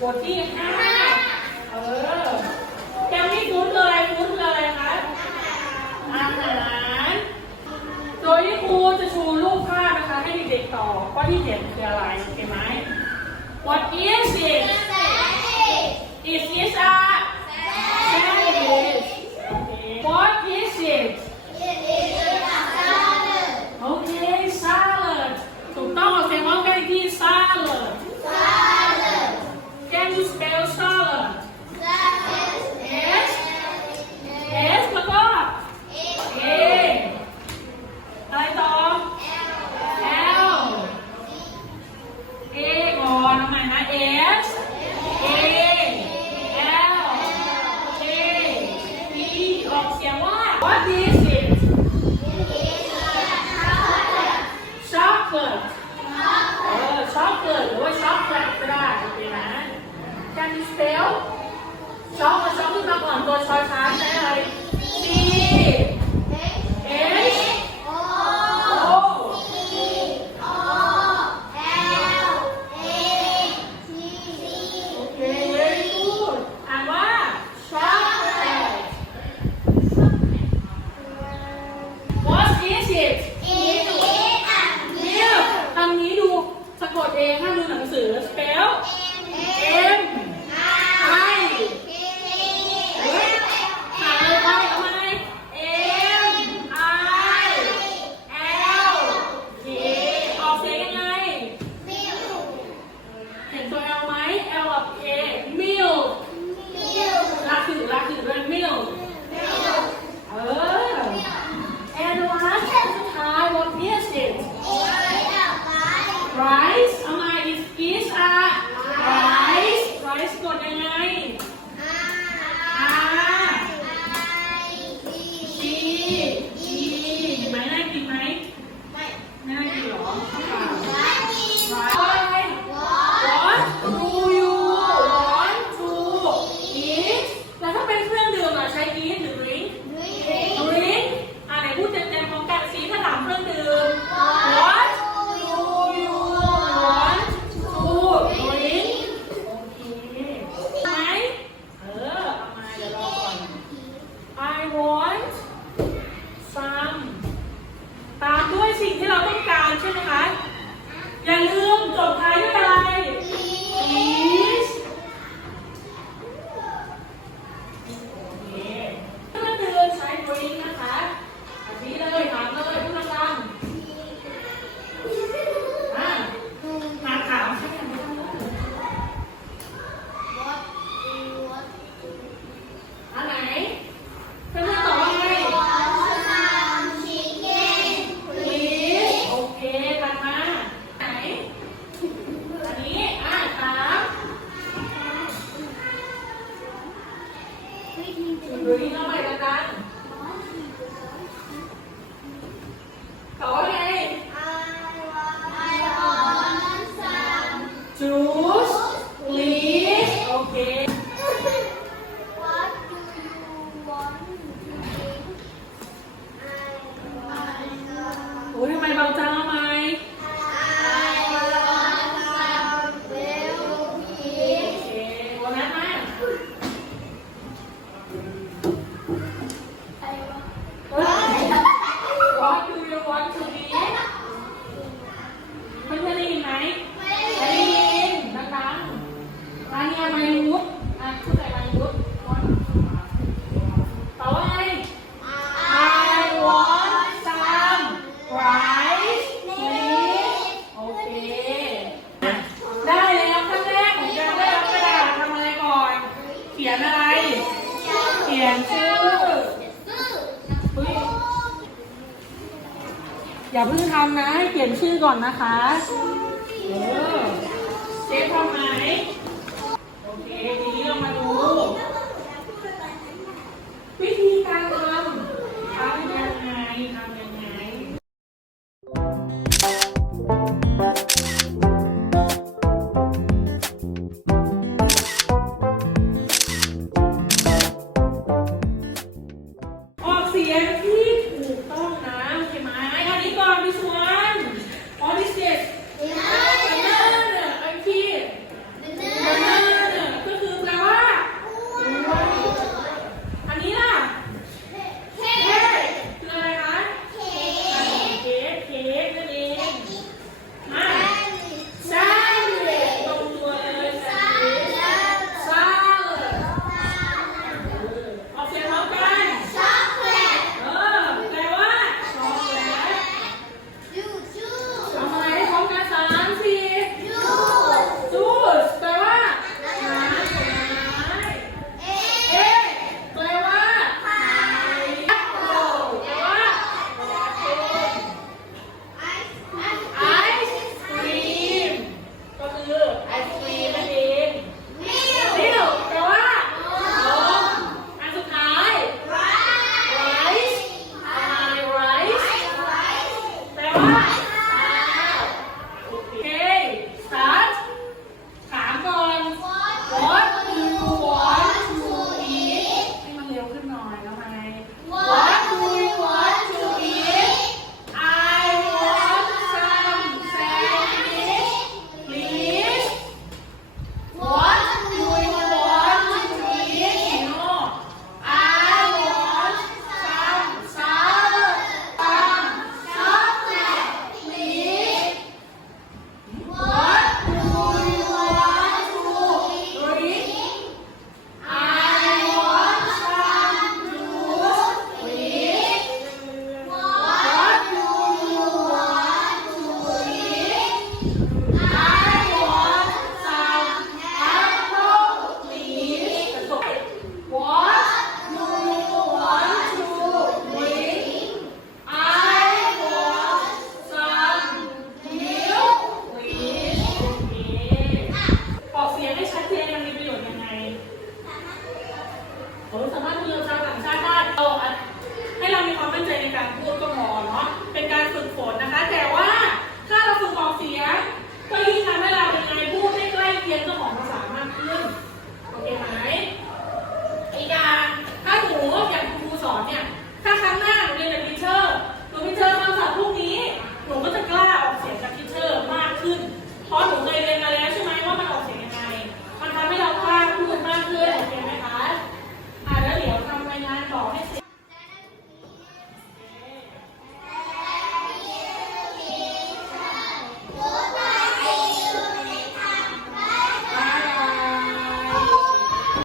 บทที่ห้าเออยังไม่คุ้นเลยคุ้นเลยคะอาหาร โดยที่ครูจะชูรูปภาพนะคะ ให้เด็กๆต่อว่าที่เห็นคืออะไรเข้าใจไหม What is it stop. pautar อย่าเพิ่งทำนะให้เปลี่ยนชื่อก่อนนะคะเเจ๊ทำไหมโอเคทีนี้เรามาดู วิธีการทำทำยังไงทำ